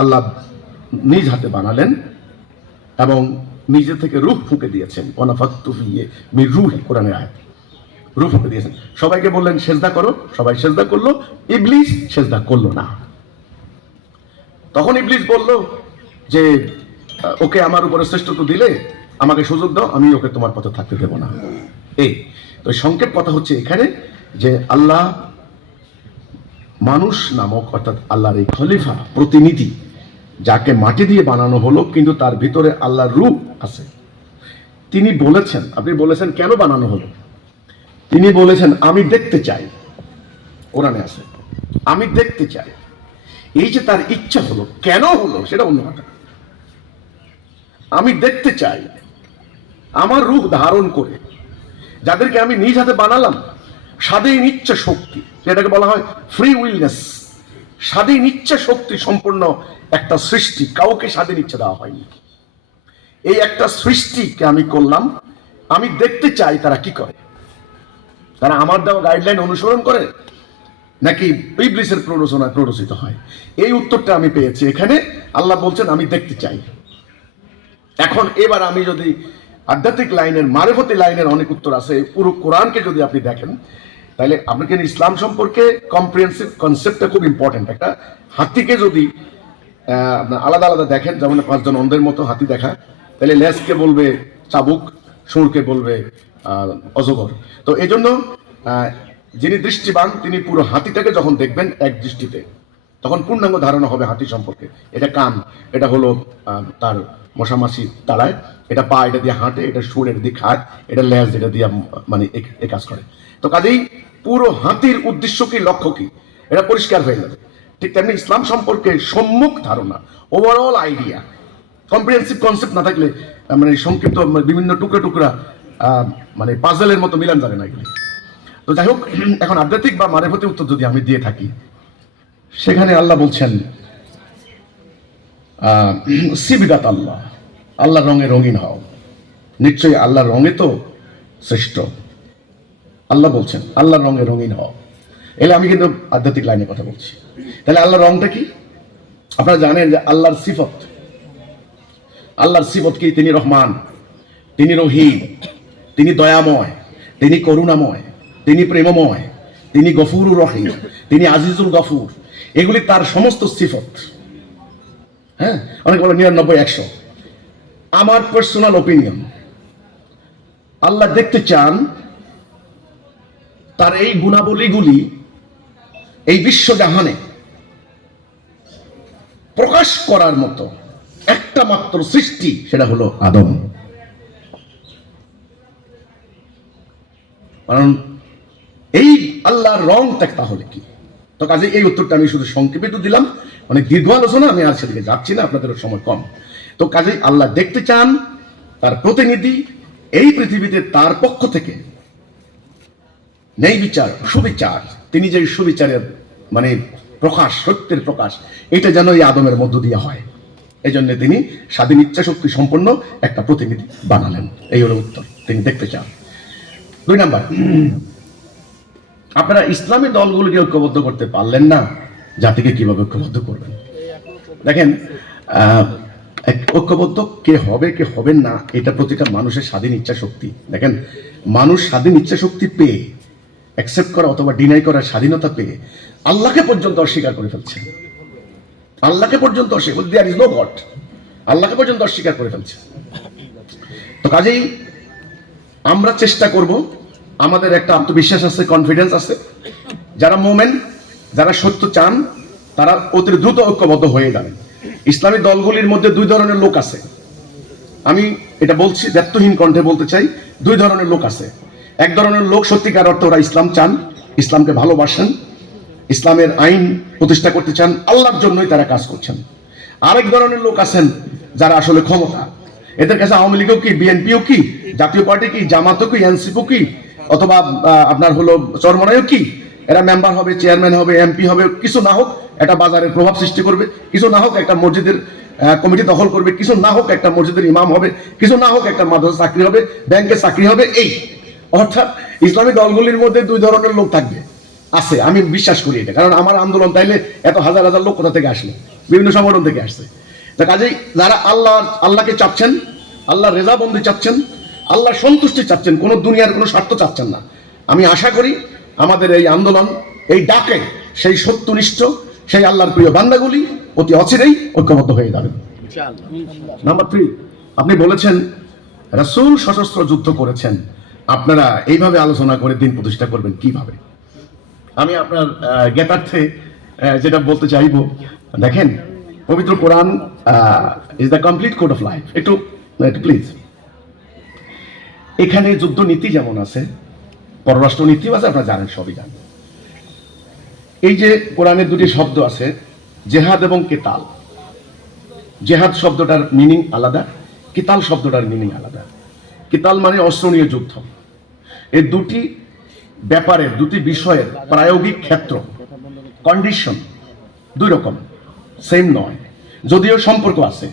আল্লাহ নিজ হাতে বানালেন এবং নিজে থেকে রূহ ফুঁকে দিয়েছেন। ওয়ানাফাখতু ফিহি মির রূহি, কোরআনের আয়াত, রূহ ফুঁকে দিয়েছেন। সবাইকে বললেন সেজদা করো, সবাই সেজদা করলো, ইবলিস সেজদা করলো না। তখন ইবলিস বলল যে ওকে আমার উপরে শ্রেষ্ঠত্ব দিলে আমাকে সুযোগ দাও, আমি ওকে তোমার পথে থাকতে দেবো না। এই তো সংক্ষেপ কথা হচ্ছে এখানে যে আল্লাহ মানুষ নামক অর্থাৎ আল্লাহর এই খলিফা, প্রতিনিধি, যাকে মাটি দিয়ে বানানো হলো কিন্তু তার ভিতরে আল্লাহর রূহ আছে, তিনি বলেছেন, আপনি বলেছেন কেন বানানো হলো, তিনি বলেছেন আমি দেখতে চাই, কোরআনে আছে আমি দেখতে চাই। এই যে তার ইচ্ছা হলো, কেন হলো সেটা অন্য কথা। আমি দেখতে চাই আমার রূহ ধারণ করে যাদেরকে আমি নিজ হাতে বানালাম, স্বাধীন ইচ্ছা শক্তি, যেটাকে বলা হয় ফ্রি উইলনেস, স্বাধীন ইচ্ছা শক্তি সম্পূর্ণ একটা সৃষ্টি, কাউকে স্বাধীন ইচ্ছা দেওয়া হয়নি। এই একটা সৃষ্টিকে আমি করলাম, আমি দেখতে চাই তারা কি করে, তারা আমার দেওয়া গাইডলাইন অনুসরণ করে নাকি ইবলিসের প্ররোচনায় প্ররোচিত হয়। এই উত্তরটা আমি পেয়েছি এখানে। আল্লাহ বলছেন আমি দেখতে চাই। এখন এবার আমি যদি আধ্যাত্মিক লাইনের, মারেফতি লাইনের অনেক উত্তর আছে, পুরো কোরআনকে যদি আপনি দেখেন তাহলে আপনাকে ইসলাম সম্পর্কে কম্প্রিহেন্সিভ কনসেপ্টটা খুব ইম্পর্টেন্ট। একটা হাতিকে যদি আপনার আলাদা আলাদা দেখেন, যেমন 5 জন অন্ধের মতো হাতি দেখা, তাহলে লেজকে বলবে চাবুক, সুরকে বলবে অজগর। তো এই জন্য যিনি দৃষ্টিবান তিনি পুরো হাতিটাকে যখন দেখবেন এক দৃষ্টিতে, তখন পূর্ণাঙ্গ ধারণা হবে হাতি সম্পর্কে। এটা কান, এটা হলো তার মশামাছি তাড়ায়, এটা পা, এটা দিয়ে হাঁটে, এটা সুর, এটা দিয়ে খায়, এটা লেজ, এটা দিয়ে মানে এ কাজ করে। তো কাজেই পুরো হাতির উদ্দেশ্য কি, লক্ষ্য কি, এটা পরিষ্কার হয়ে যাবে। ঠিক তেমনি ইসলাম সম্পর্কে সম্মুখ ধারণা, ওভারঅল আইডিয়া, কম্প্রিহেন্সিভ কনসেপ্ট না থাকলে মানে সংক্ষিপ্ত বিভিন্ন টুকরা টুকরা মানে পাজলের মতো মিলান যাবে না এগুলি। তো যাই হোক, এখন আধ্যাত্মিক বা মারেফতি উত্তর যদি আমি দিয়ে থাকি, সেখানে আল্লাহ বলছেন সিবিগাত আল্লাহ, আল্লাহর রঙে রঙিন হও, নিশ্চয়ই আল্লাহর রঙে তো শ্রেষ্ঠ। আল্লাহ বলছেন আল্লাহর রঙে রঙিন হও। এলে আমি কিন্তু আধ্যাত্মিক লাইনে কথা বলছি। তাহলে আল্লাহর রংটা কি? আপনারা জানেন যে আল্লাহর সিফত, আল্লাহর সিফত কি? তিনি রহমান, তিনি রহিম, তিনি দয়াময়, তিনি করুণাময়, তিনি প্রেমময়, তিনি গফুরুর রহিম, তিনি আজিজুল গফুর। এগুলি তার সমস্ত সিফত। হ্যাঁ, অনেক বলে 99, 100। আমার পার্সোনাল ওপিনিয়ন, আল্লাহ দেখতে চান তার এই গুণাবলীগুলি এই বিশ্বজাহানে প্রকাশ করার মতো একটা মাত্র সৃষ্টি, সেটা হলো আদম। কারণ এই আল্লাহর রং তাহলে কি? তো কাজে এই উত্তরটা আমি শুধু সংক্ষেপে তো দিলাম, অনেক দীর্ঘ আলোচনা, আমি আর সেদিকে যাচ্ছি না, আপনাদের সময় কম। তো কাজে আল্লাহ দেখতে চান তার প্রতিনিধি এই পৃথিবীতে তার পক্ষ থেকে ন্যায় বিচার, সুবিচার, তিনি যে সুবিচারের মানে প্রকাশ, সত্যের প্রকাশ, এটা যেন এই আদমের মধ্য দিয়ে হয়। এই জন্য তিনি স্বাধীন ইচ্ছা শক্তি সম্পন্ন একটা প্রতিনিধি বানালেন। এই হলো উত্তর, তিনি দেখতে চান। 2 নাম্বার, আপনারা ইসলামী দলগুলোকে ঐক্যবদ্ধ করতে পারলেন না, জাতিকে কিভাবে ঐক্যবদ্ধ করবেন? দেখেন, ঐক্যবদ্ধ কে হবে কে হবেন না, এটা প্রতিটা মানুষের স্বাধীন ইচ্ছা শক্তি। দেখেন, মানুষ স্বাধীন ইচ্ছা শক্তি পেয়ে অ্যাকসেপ্ট করা অথবা ডিনাই করার স্বাধীনতা পেয়ে আল্লাহকে পর্যন্ত অস্বীকার করে ফেলছে। আল্লাহকে পর্যন্ত দেয়ার ইজ নো গড, আল্লাহকে পর্যন্ত অস্বীকার করে ফেলছে। তো কাজেই আমরা চেষ্টা করব, আমাদের একটা আত্মবিশ্বাস আছে, কনফিডেন্স আছে, যারা মোমেন্ট, যারা সত্য চান, তারা অতি দ্রুত ঐক্যবদ্ধ হয়ে যাবেন। ইসলামী দলগুলির মধ্যে 2 ধরনের লোক আছে, আমি এটা বলছি ব্যর্থহীন কণ্ঠে বলতে চাই। 2 ধরনের লোক আছে। এক ধরনের লোক সত্যিকার অর্থে ওরা ইসলাম চান, ইসলামকে ভালোবাসেন, ইসলামের আইন প্রতিষ্ঠা করতে চান, আল্লাহর জন্যই তারা কাজ করছেন। আরেক ধরনের লোক আছেন যারা আসলে ক্ষমতা, এদের কাছে আওয়ামী লীগও কি, বিএনপিও কি, জাতীয় পার্টি কি, জামাতও কি, এনসিপিও কি, অথবা আপনার হলো চরমনাইও কি, এরা মেম্বার হবে, চেয়ারম্যান হবে, এমপি হবে, কিছু না হোক একটা বাজারের প্রভাব সৃষ্টি করবে, কিছু না হোক একটা মসজিদের কমিটি দখল করবে, কিছু না হোক একটা মসজিদের ইমাম হবে, কিছু না হোক একটা মাদ্রাসা চাকরি হবে, ব্যাংকে চাকরি হবে। এই অর্থাৎ ইসলামী দলগুলির মধ্যে 2 ধরনের লোক থাকবে। আছে, আমি বিশ্বাস করি এটা, কারণ আমার আন্দোলন তাইলে এত হাজার হাজার লোক কোথা থেকে আসলো, বিভিন্ন সংগঠন থেকে আসছে। তা কাজেই যারা আল্লাহকে চাচ্ছেন, আল্লাহর রেজাবন্দি চাচ্ছেন, আল্লাহর সন্তুষ্টি চাচ্ছেন, কোনো দুনিয়ার কোনো স্বার্থ চাচ্ছেন না, আমি আশা করি আমাদের এই আন্দোলন, এই ডাকে সেই সত্যনিষ্ঠ, সেই আল্লাহর প্রিয় বান্দাগুলি অতি অচিরেই ঐক্যবদ্ধ হয়ে যাবেন। নাম্বার 3, আপনি বলেছেন রাসূল সশস্ত্র যুদ্ধ করেছেন, আপনারা এইভাবে আলোচনা করে দিন প্রতিষ্ঠা করবেন কিভাবে? আমি আপনার জ্ঞাতার্থে যেটা বলতে চাইবো, দেখেন পবিত্র Quran is the complete code of life. একটু প্লিজ, এখানে যুদ্ধ নীতি যেমন আছে, পররাষ্ট্র নীতিও আছে, আপনারা জানেন, সবই জানেন। এই যে কোরআনের দুটি শব্দ আছে, জেহাদ এবং কেতাল। জেহাদ শব্দটার মিনিং আলাদা, কিতাল শব্দটার মিনিং আলাদা। কিতাল মানে অস্ত্র নিয়ে যুদ্ধ। এই দুটি ব্যাপারের, দুটি বিষয়ের প্রায়োগিক ক্ষেত্র, কন্ডিশন দুই রকম, সেম নয়, যদিও সম্পর্ক আছে।